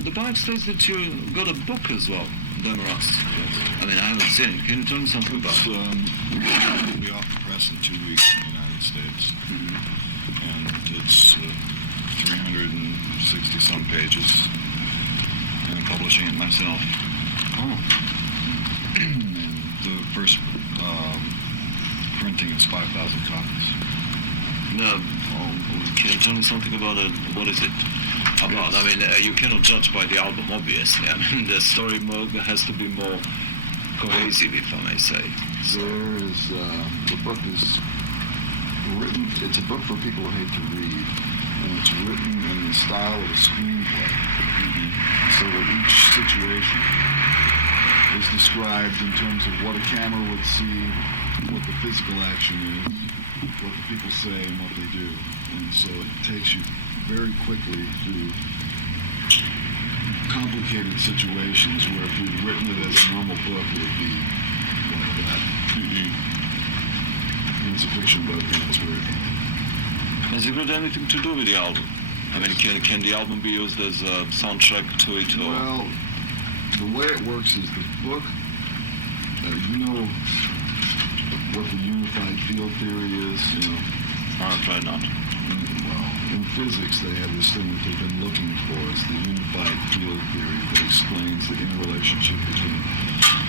the bike states that you got a book as well, Demoras. Yes. I mean, I haven't seen it. Can you tell me something about it? It'll be off the press in 2 weeks in the United States. And it's 360-some pages. And I'm publishing it myself. Oh. And the first printing is 5,000 copies. Can you tell me something about it? What is it about? I mean, you cannot judge by the album, obviously. I mean, the story has to be more cohesive, if I may say. There is, the book is written, it's a book for people who hate to read, and it's written in the style of a screenplay. So that each situation is described in terms of what a camera would see, what the physical action is, what the people say, and what they do. And so it takes you very quickly through complicated situations where if we'd written it as a normal book, it would be like that. And it's a fiction book, and it's weird. Has it got anything to do with the album? I mean, can the album be used as a soundtrack to it? Or? Well, the way it works is the book, you know what the unified field theory is, you know? I'll try not. Well, in physics they have this thing that they've been looking for, is the unified field theory that explains the interrelationship between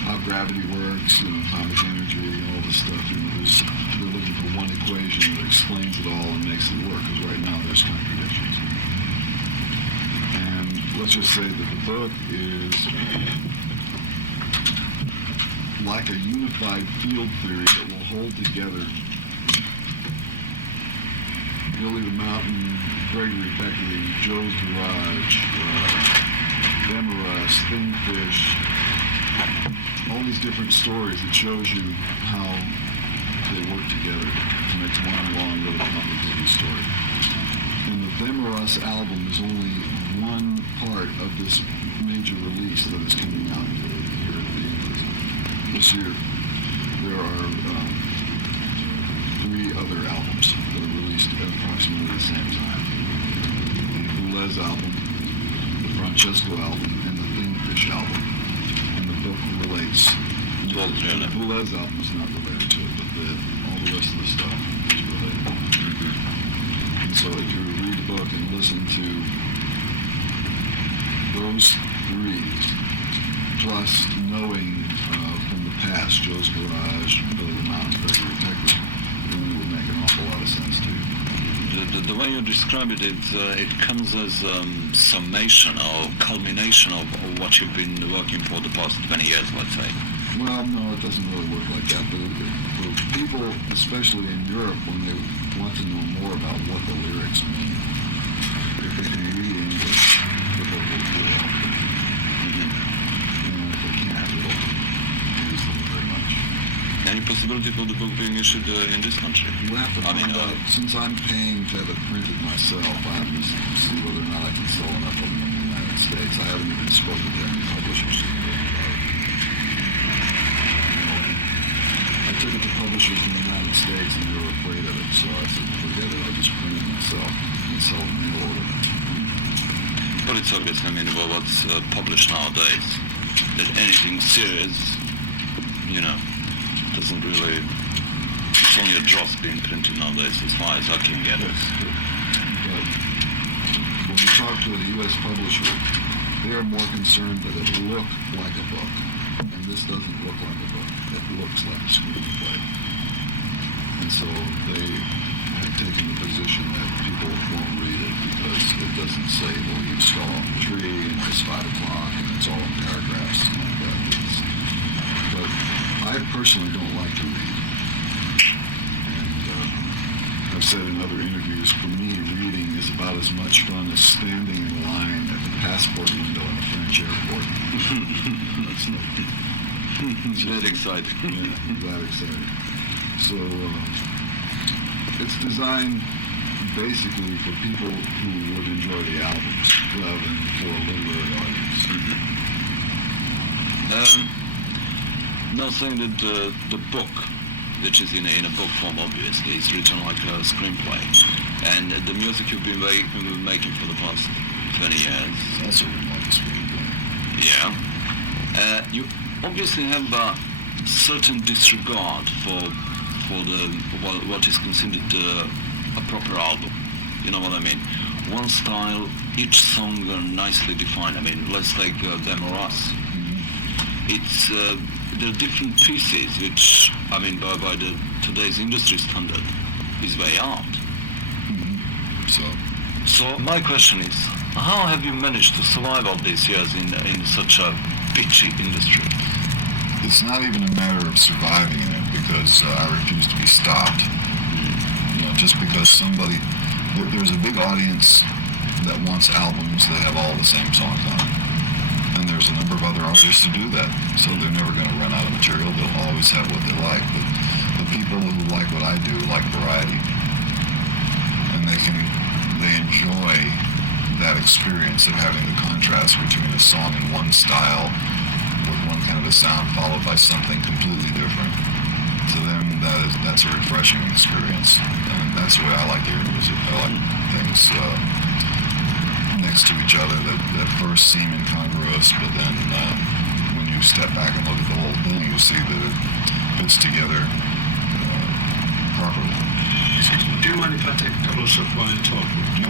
how gravity works and atomic energy and all this stuff. You know, they're looking for one equation that explains it all and makes it work, because right now there's contradictions. And let's just say that the book is like a unified field theory that will hold together Billy the Mountain, Gregory Beckley, Joe's Garage, Demoras, Thin Fish, all these different stories that shows you how they work together to make one long, really complicated story. And the Demoras album is only one part of this major release that is coming out here at the this year. There are 3 other albums that are released at approximately the same time. The Boulez album, the Francesco album, and the Thin Fish album. And the book relates. The Boulez album is not related to it, but all the rest of the stuff is related. And so if you read the book and listen to those 3, plus knowing from the past, Joe's Garage, Billy the Mountain, Gregory Beckley, then it would make an awful lot of sense to you. The way you describe it, it comes as summation or culmination of what you've been working for the past 20 years, let's say. Well, no, it doesn't really work like that. The people, especially in Europe, when they want to know more about what the lyrics mean, if they can read English, the book will do it. And if they can't, it'll use them very much. Any possibility for the book being issued in this country? You'll have to find out. Since I'm paying to have it printed myself, I have to see whether or not I can sell enough of them in the United States. I haven't even spoken to any publishers. I took it to publishers in the United States and they were afraid of it, so I said, forget it, I'll just print it myself and sell it mail order. But it's obvious, I mean, what's published nowadays, that anything serious, you know, doesn't really, it's only a dross being printed nowadays as far as I can get it. But when you talk to a U.S. publisher, they are more concerned that it look like a book. And this doesn't look like a book. It looks like a screenplay. And so they have taken the position that people won't read it because it doesn't say, well, you install off the tree and it's 5 o'clock and it's all in paragraphs and like that. But I personally don't like to read. And I've said in other interviews, for me, reading is about as much fun as standing in line at the passport window in a French airport. It's very exciting. Yeah, that exciting. So it's designed basically for people who would enjoy the albums rather than for a literary audience. Now saying that the book, which is in a book form obviously, is written like a screenplay, and the music you've been making for the past 20 years. It's also written like a you obviously have a certain disregard for what is considered a proper album. You know what I mean? One style, each song are nicely defined. I mean, let's take Them or Us. It's there are different pieces, which I mean, by the today's industry standard, is way out. So my question is, how have you managed to survive all these years in such a bitchy industry? It's not even a matter of surviving in it, because I refuse to be stopped. You know, just because there's a big audience that wants albums that have all the same songs on it. And there's a number of other artists who do that. So they're never going to run out of material. They'll always have what they like. But the people who like what I do like variety. And they enjoy that experience of having the contrast between a song in one style with one kind of a sound followed by something completely different. To them, that's a refreshing experience. And that's the way I like to hear music. I like things next to each other that first seem incongruous, but then when you step back and look at the whole thing, you see that it fits together properly. Do you mind if I take a couple of shots while you talk? No,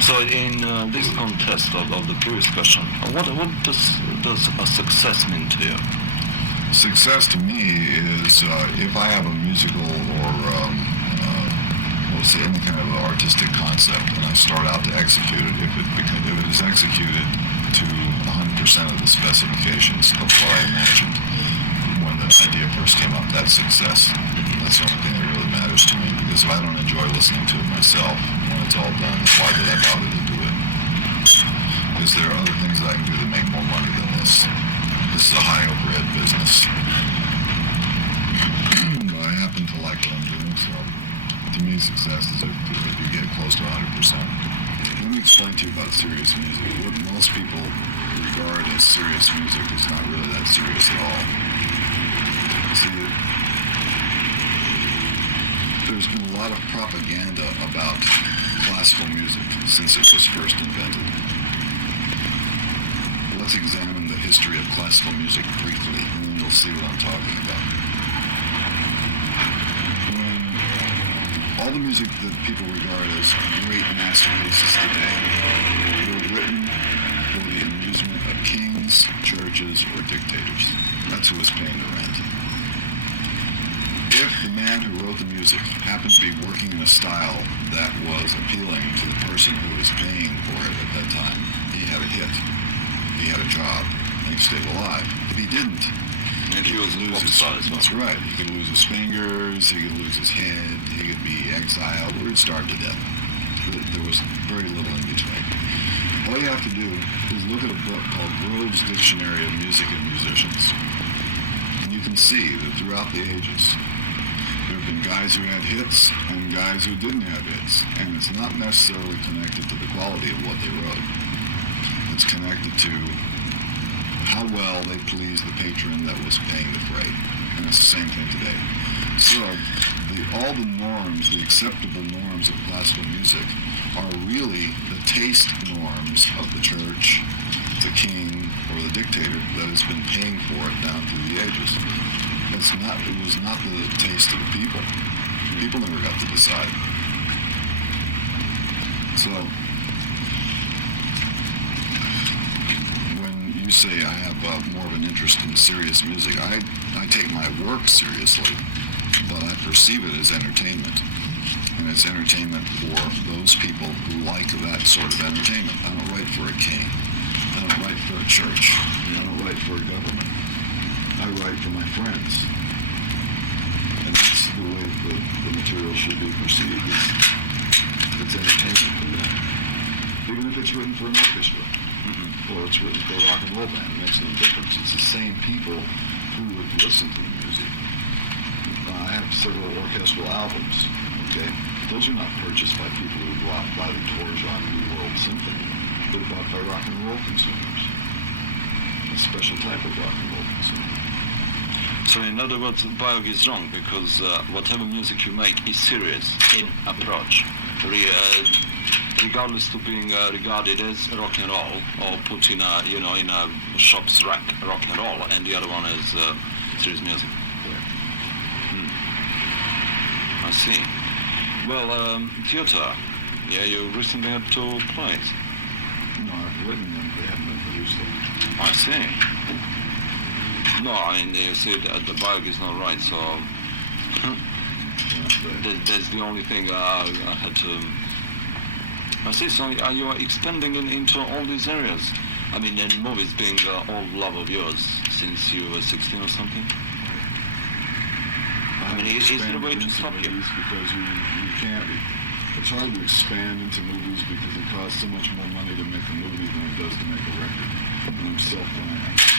So in this contest of the previous question, what does a success mean to you? Success to me is if I have a musical or say any kind of artistic concept and I start out to execute it, if it is executed to 100% of the specifications of what I imagined when the idea first came up, that's success. That's the only thing that really matters to me, because if I don't enjoy listening to it myself when it's all done, why did I bother to do it? Because there are other things that I can do to make more money than this. This is a high overhead business. But I happen to like what I'm doing, so to me success is if you get close to 100%. Let me explain to you about serious music. What most people regard as serious music is not really that serious at all. See, there's been a lot of propaganda about classical music since it was first invented. Let's examine the history of classical music briefly, and then you'll see what I'm talking about. All the music that people regard as great masterpieces today were written for the amusement of kings, churches, or dictators. That's who was paying the rent. If the man who wrote the music happened to be working in a style that was appealing to the person who was paying for it at that time, he had a hit. He had a job, and he stayed alive. If he didn't, and he was lose his well. That's right. He could lose his fingers, he could lose his head, he could be exiled, or he'd starve to death. There was very little in between. All you have to do is look at a book called Grove's Dictionary of Music and Musicians. And you can see that throughout the ages, there have been guys who had hits and guys who didn't have hits. And it's not necessarily connected to the quality of what they wrote. It's connected to how well they pleased the patron that was paying the freight. And it's the same thing today. So all the norms, the acceptable norms of classical music are really the taste norms of the church, the king, or the dictator that has been paying for it down through the ages. It was not the taste of the people. People never got to decide. So you say I have more of an interest in serious music. I take my work seriously, but I perceive it as entertainment. And it's entertainment for those people who like that sort of entertainment. I don't write for a king. I don't write for a church. I don't write for a government. I write for my friends. And that's the way the material should be perceived. It's entertainment for them. Even if it's written for an orchestra. Or it's written for a rock and roll band. It makes no difference. It's the same people who would listen to the music. I have several orchestral albums, okay? Those are not purchased by people who go out and buy the Torjan New World Symphony. They're bought by rock and roll consumers. A special type of rock and roll consumer. So in other words, Biog is wrong, because whatever music you make is serious in approach. regardless to being regarded as rock and roll or put in a in a shop's rack rock and roll, and the other one is serious music. I see. Well, theater. Yeah, you recently had two plays. No, I've written them, they haven't been produced yet. I see. No, I mean, you see, the biog is not right, so that's the only thing I had to... I see, so you are expanding into all these areas. I mean, and movies being the old love of yours since you were 16 or something. I mean, is there a way to stop you? Because you can't... It's hard to expand into movies because it costs so much more money to make a movie than it does to make a record. And I'm self-financed.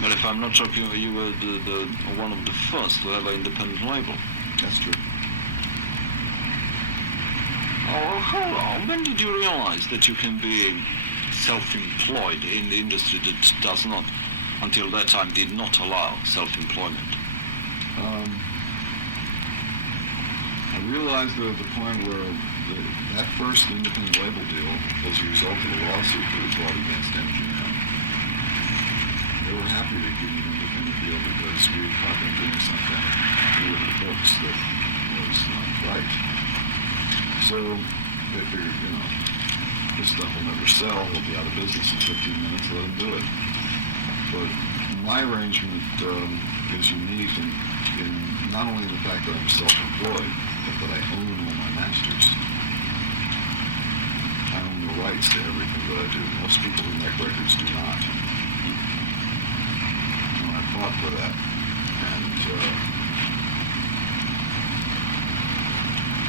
But if I'm not joking, you were the one of the first to have an independent label. That's true. Oh, when did you realize that you can be self-employed in the industry that does not, until that time, did not allow self-employment? I realized at the point where that first independent label deal was a result of a lawsuit that was brought against MGM. They were happy to give me an independent deal because we were probably doing something with the books that was not right. So they figured, this stuff will never sell, we'll be out of business in 15 minutes, let them do it. But my arrangement is unique in not only the fact that I'm self-employed, but that I own all my masters. I own the rights to everything that I do. Most people who make records do not. And I fought for that. And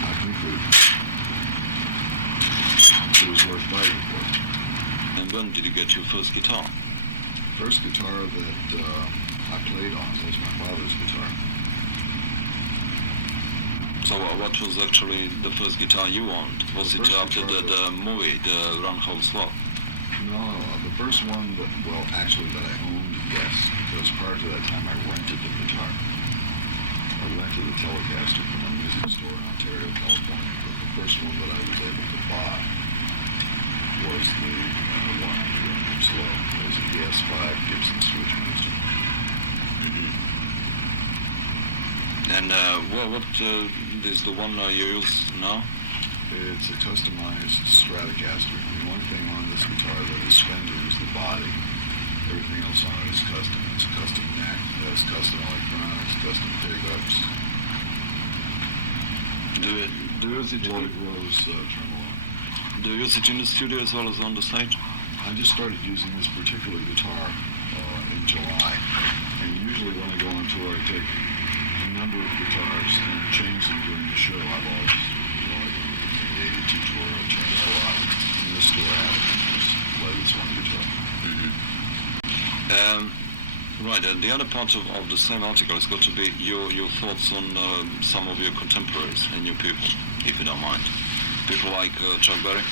I think that it was worth fighting for. And when did you get your first guitar? First guitar that I played on was my father's guitar. So what was actually the first guitar you owned? Was it after the movie, the Run Home Slow? No, the first one that I owned, yes. Because prior to that time I rented the guitar. I rented a Telecaster from a music store in Ontario, California. But the first one that I was able to buy was the one on the Run Home Slow. It was a DS5 Gibson Switchmaster. And what is the one you use now? It's a customized Stratocaster. The one thing on this guitar that is Fender is the body. Everything else on it is custom. It's a custom neck, it has custom electronics, custom pickups. Do you use it? Lloyd Rose tremolo. Do you use it in the studio as well as on the stage? I just started using this particular guitar in July. And usually when I go on tour, I take a number of guitars and change them during the show. I've always, like the 82 tour, I changed a lot. In this tour, I haven't just play this one guitar. Right, and the other part of the same article has got to be your thoughts on some of your contemporaries and your people, if you don't mind. People like Chuck Berry.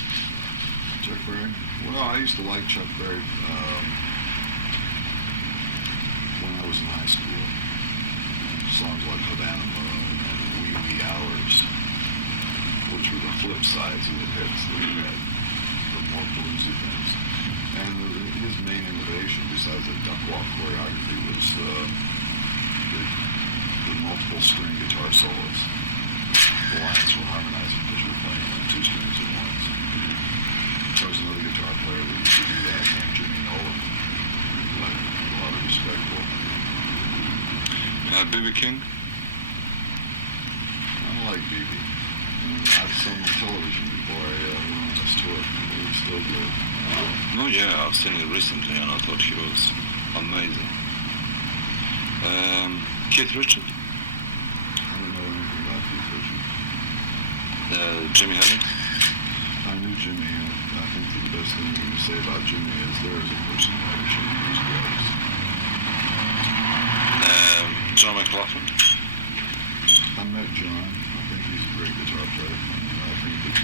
Chuck Berry? Well, I used to like Chuck Berry when I was in high school. Songs like Havana Moon and Wee Wee Hours, which were the flip sides of the hits that he had, the more bluesy things. And his main innovation, besides the duck walk choreography, was the multiple string guitar solos. The lines were harmonizing because you were playing on two strings at once. There was another guitar player that used to do that named Jimmy Nolan. I have a lot of respect for. B.B. King? I like B.B. I've seen him on television before I went on this tour. He was still good. Oh yeah, I've seen it recently and I thought he was amazing. Keith Richards? I don't know anything about Keith Richards. Jimi Hendrix? I knew Jimmy, and I think that the best thing you can say about Jimmy is there is a person who had a change his drugs. John McLaughlin? I met John. I think he's a great guitar player. And I think that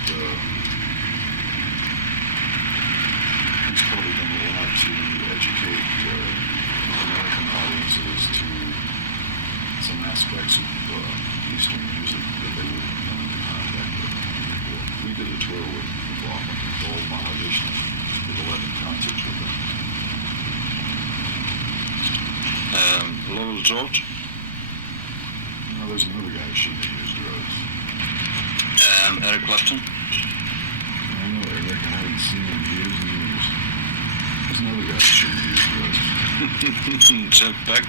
he's probably done a lot to educate American audiences to some aspects of Eastern music that they wouldn't come into contact with. did a tour with Zappa, the old Mahavishnu, did 11 concerts with them. Lowell George. Now there's another guy who shouldn't have used drugs. Eric Clapton. I know Eric, I haven't seen him in years and years. There's another guy who shouldn't have used drugs. Jeff Beck.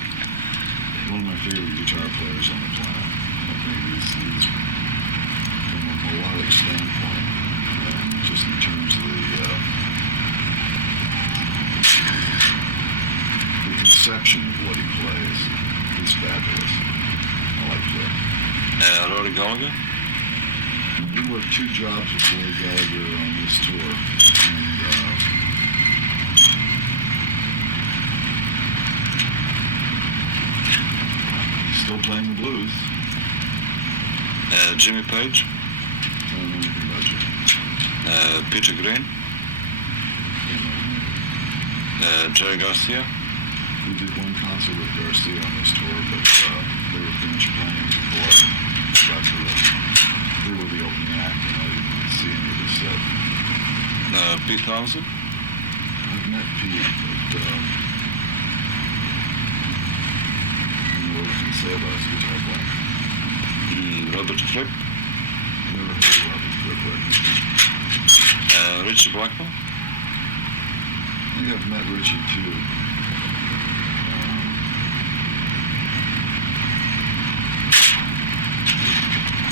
One of my favorite guitar players on the planet. I think he's from a melodic standpoint, just in terms of the conception of what he plays. He's fabulous. I like that. Rory Gallagher. We worked 2 jobs with Rory Gallagher on this tour, and still playing the blues. Jimmy Page. I don't know anything about you. Peter Green. Jerry Garcia. We did one concert with Garcia on this tour, but they were finished playing before I got to they were the opening act, and I didn't see any of the set. Pete Townsend. I've met Pete, but I don't know what I can say about his guitar playing. Robert Fripp. Never heard of Robert Fripp. Richie Blackmore. I think I've met Richie too.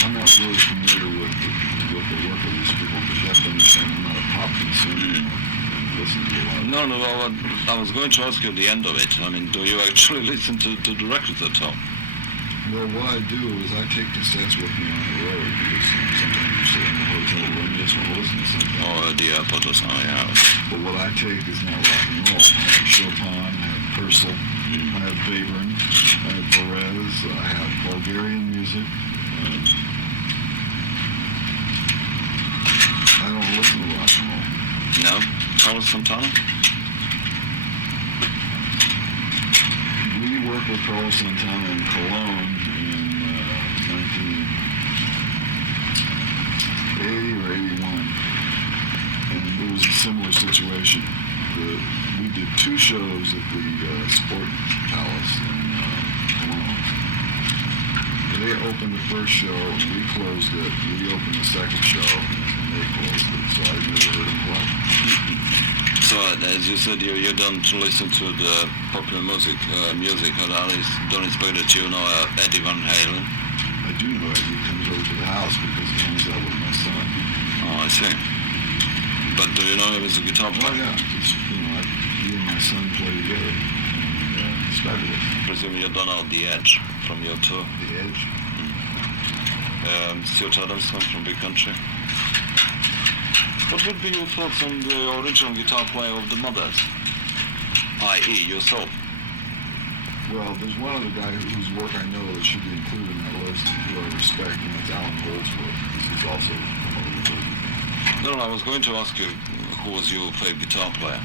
I'm not really familiar with the work of these people, because you have to understand I'm not a pop consumer. I listen to a lot of No, well, I was going to ask you at the end of it. I mean, do you actually listen to the records at all? Well, what I do is I take cassettes with me on the road, because sometimes you sit in the hotel room and just want to listen to something. Or the airport or something, yeah. But what I take is not rock and roll. I have Chopin, I have Purcell, I have Webern, I have Perez, I have Bulgarian music. I don't listen to rock and roll. No? Carlos Santana? We worked with Carlos Santana in Cologne in 1980 or 81. And it was a similar situation. We did 2 shows at the Sport Palace in Cologne. They opened the first show, we closed it. We opened the second show, and they closed it. So I never heard them play. So, as you said, you don't listen to the popular music, and at least don't expect that you know Eddie Van Halen. I do know Eddie comes over to the house because he hangs out with my son. Oh, I see. But do you know him as a guitar Oh player? yeah, he and my son play together. And it's fabulous. Presume you don't know The Edge from your tour. The Edge. Stuart Adamson from Big Country. What would be your thoughts on the original guitar player of the Mothers? I.e. yourself? Well, there's one other guy whose work I know that should be included in that list who I respect, and that's Alan Goldsworth. He's also one of the No, I was going to ask you who was your favorite guitar player.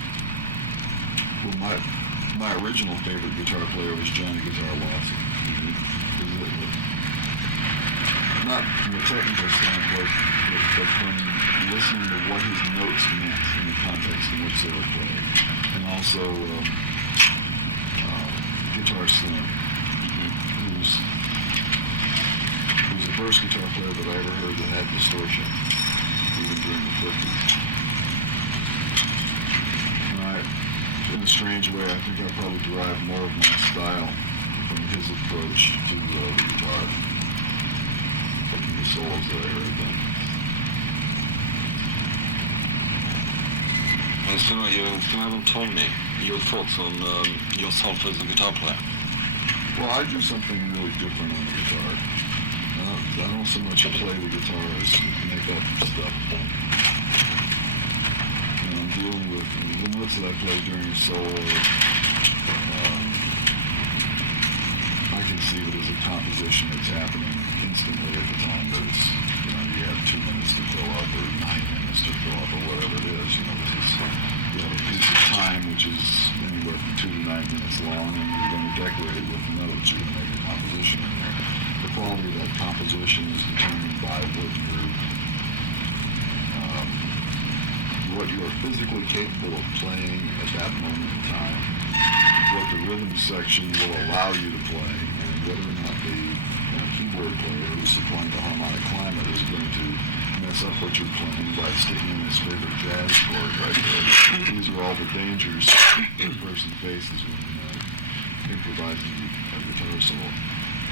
Well, my original favorite guitar player was Johnny Guitar Watson. Not from a technical standpoint, but from listening to what his notes meant in the context in which they were playing. And also Guitar Slim, who's the first guitar player that I ever heard that had distortion, even during the 50s. In a strange way, I think I probably derived more of my style from his approach to the guitar, from the solos that I heard then. You still haven't told me your thoughts on yourself as a guitar player. Well, I do something really different on the guitar. I don't so much play the guitar as make up stuff. I'm dealing with the notes that I play during a solo. I can see it as a composition that's happening instantly at the time, but it's, you have 2 minutes to fill up or 9 minutes to fill up or whatever it is. You have a piece of time which is anywhere from 2 to 9 minutes long, and you're going to decorate it with notes. You're going to make a composition in there. The quality of that composition is determined by what you're what you are physically capable of playing at that moment in time, what the rhythm section will allow you to play, and whether or not the keyboard player who's supplying the harmonic climate is going to mess up what you're playing by sticking in his favorite jazz chord right there. These are all the dangers that a person faces when improvising a guitar solo.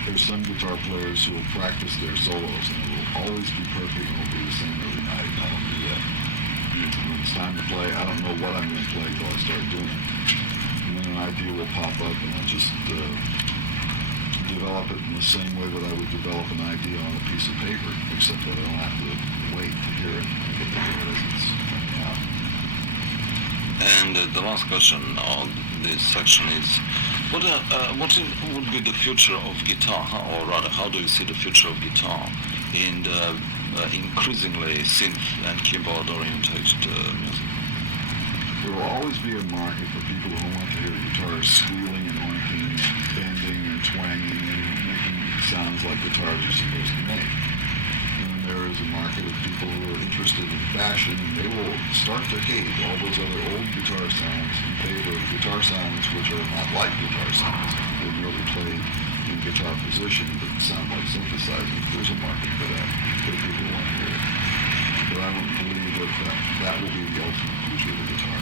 There's some guitar players who will practice their solos and it will always be perfect and will be the same every night. I don't do that. When it's time to play, I don't know what I'm going to play until I start doing it. And then an idea will pop up and I'll just develop it in the same way that I would develop an idea on a piece of paper, except that I don't have to wait to hear it. I get to hear it as it's coming out. And the last question on this section is, what would be the future of guitar, or rather, how do you see the future of guitar in the increasingly synth and keyboard-oriented music? There will always be a market for people who want to hear guitars squealing and oinking, bending and twanging and making sounds like guitars are supposed to make. And then there is a market of people who are interested in fashion, and they will start to hate all those other old guitar sounds in favor of guitar sounds which are not like guitar sounds. They merely play in guitar position but sound like synthesizers. There's a market for that. People want to hear it. But I don't believe that will be the ultimate future of the guitar.